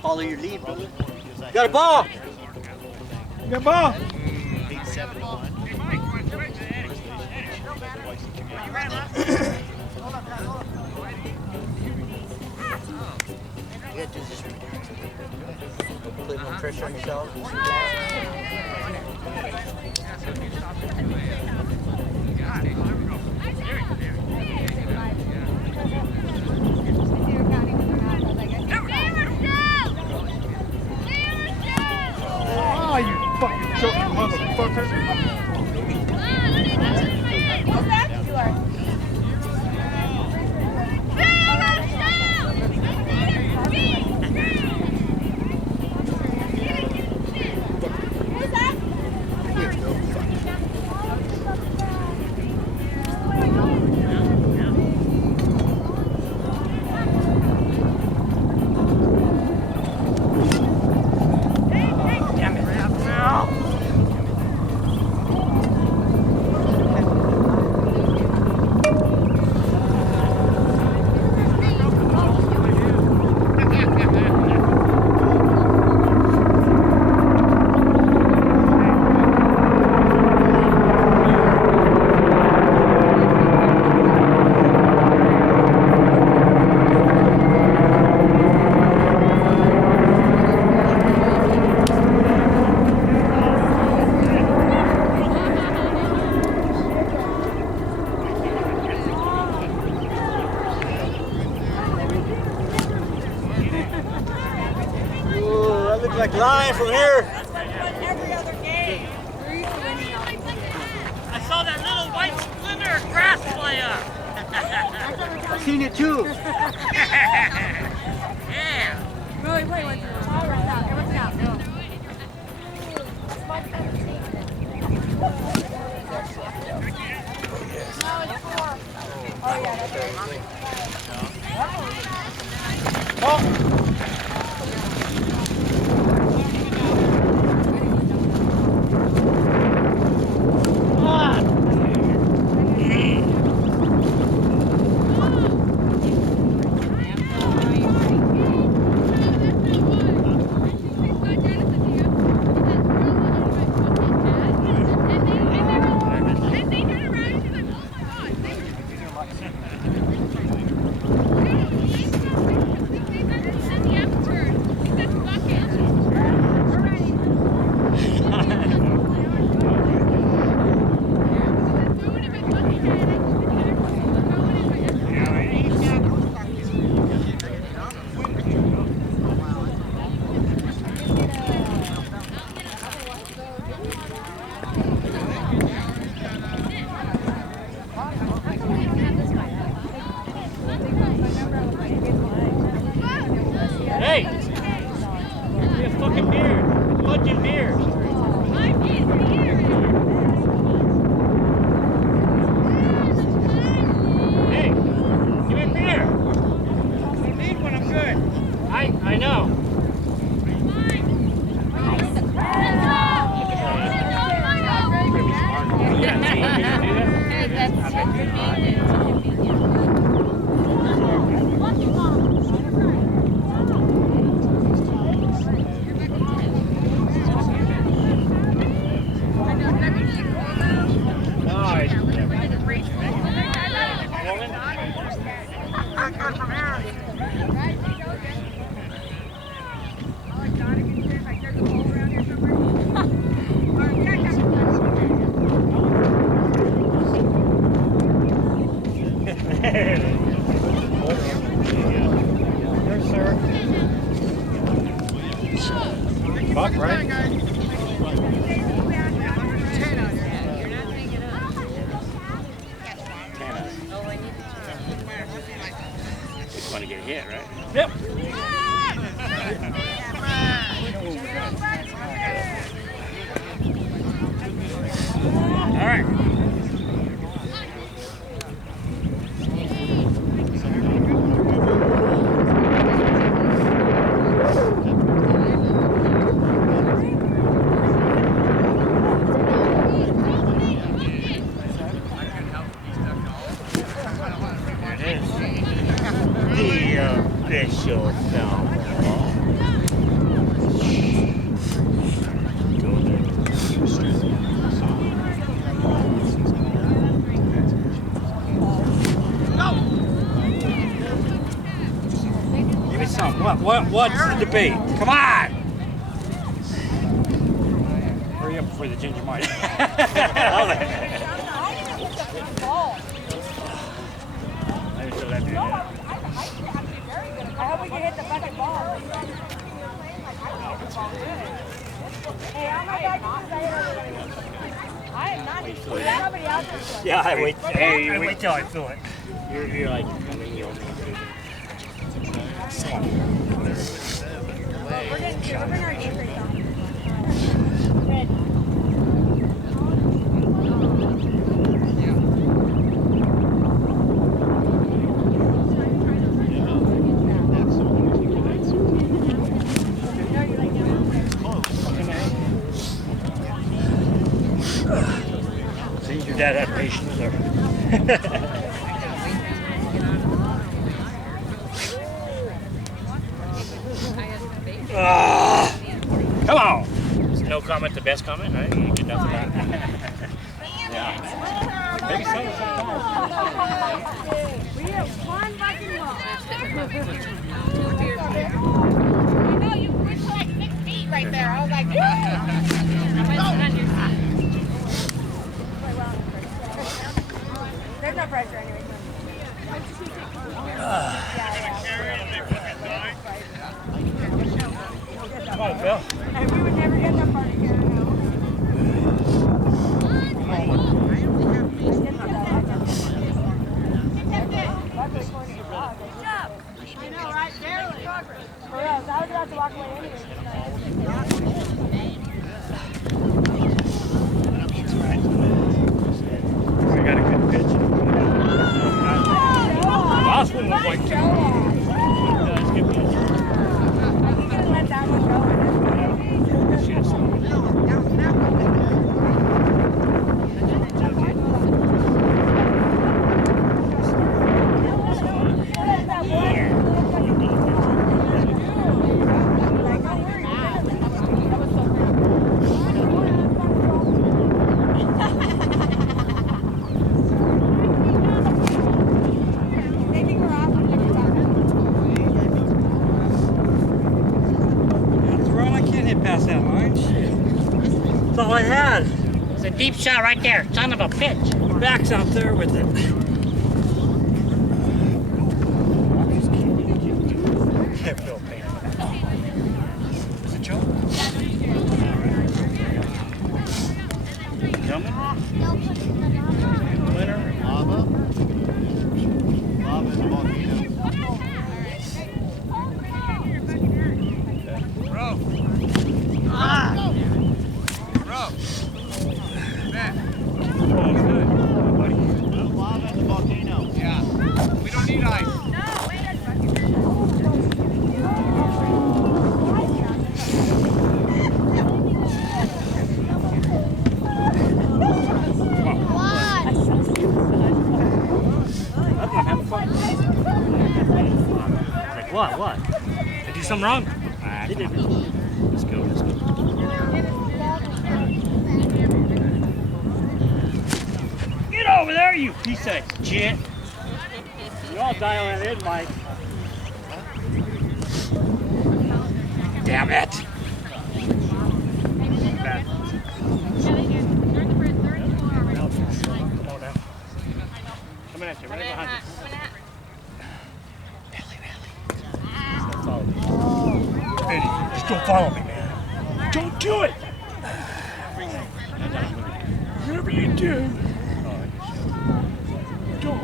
Follow your lead, brother. Got a ball! Got a ball! 871. Yeah, dude, just put more pressure on yourself. Oh, you fucking joking motherfucker. What's that? You are. Looks like lying from here. That's what every other game. I saw that little white splinter of grass fly up. I seen it too. Yeah. Really, wait, what's out? What's out? No. That's my kind of team. No, it's 4. Oh, yeah, that's right. Oh! Hey! Be a fucking beard. Fucking beard. Hey! Give me a beer. I need one, I'm good. I know. Yes, sir. Buck, right? Just want to get hit, right? Yep. All right. What's the debate? Come on! Hurry up before the ginger might. I hope we can hit the fucking ball. Hey, how am I back? I am not just somebody out there. Yeah, I wait. Hey, I wait till I feel it. You're like, I mean, you're We're bringing our game face on. Red. See, your dad had patience there. Come on! No comment, the best comment, right? You get nothing back. Yeah. Big son We have one fucking ball. I know you went to like 6 feet right there. I was like, There's no pressure anyway. Come on, Phil. And we would never get that far together now. I know, right? Barely. For real, I was about to walk away anyway. We got a good pitch. Last one was like 2. That's good pitch. I think I let that one go. Past that line. That's all I had. It's a deep shot right there. Son of a bitch. Back's out there with it. Can't feel pain. Is it Joe? Coming? Winner? Lava and volcano. Lava and the volcano. Yeah. We don't need ice. Like what? Did I do something wrong? He did. Let's go. Get over there, you piece of shit. You all dial that in, Mike. Damn it. Bad. Coming at you, right behind you. Eddie, just don't follow me, man. Don't do it! Whatever you do, don't do it.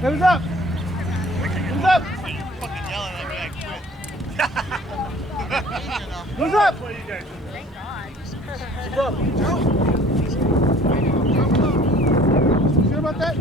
Hey, what's up? What's up? Fucking yelling at me, I quit. What's up? Sure about that?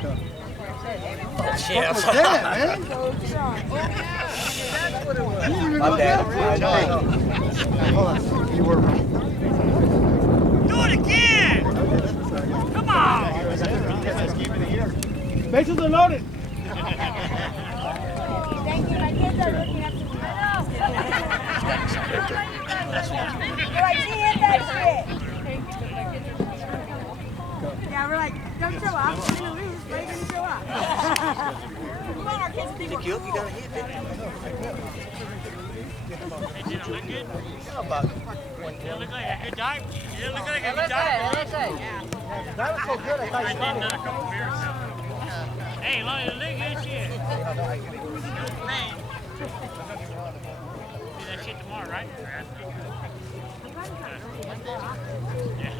Oh, shit. I'm What's sorry. that, man? My bad. I know. Hold on. You were right. Do it again! Come on! Bases are loaded. Thank you. My kids are looking up to me. We're like, she hit that shit. Yeah, we're like, don't show up. We're gonna lose, but you're gonna show up. Come on, our kids think Pick you up, you gotta hit, baby. How about That Did it look like a good dive? Did it look like a good dive? was so good, I thought you Done a couple beers. Hey, look at that shit. Man. Do that shit tomorrow, right? Yeah.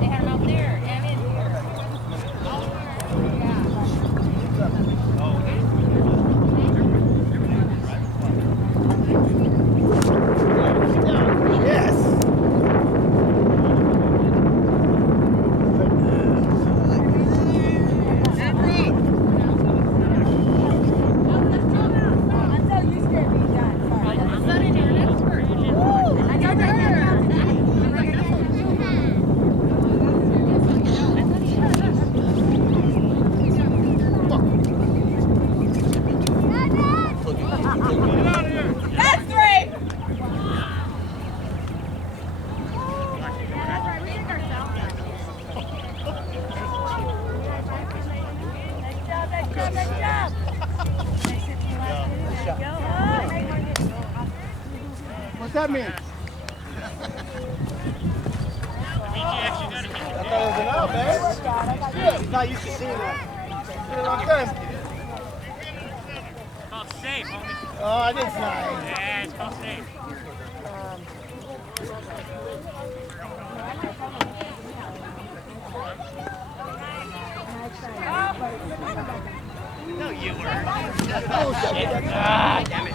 They had them out there and in here. Yes! I'm so used to it being done. Sorry. I'm not in here. That's for I know that That's great. Nice job. What's that mean? I thought it was an out, man. Yeah, he's not used to seeing that. It's been a long time. It's called safe, homie. Oh, I didn't fly. Yeah, it's called safe. No, you were. Ah, damn it.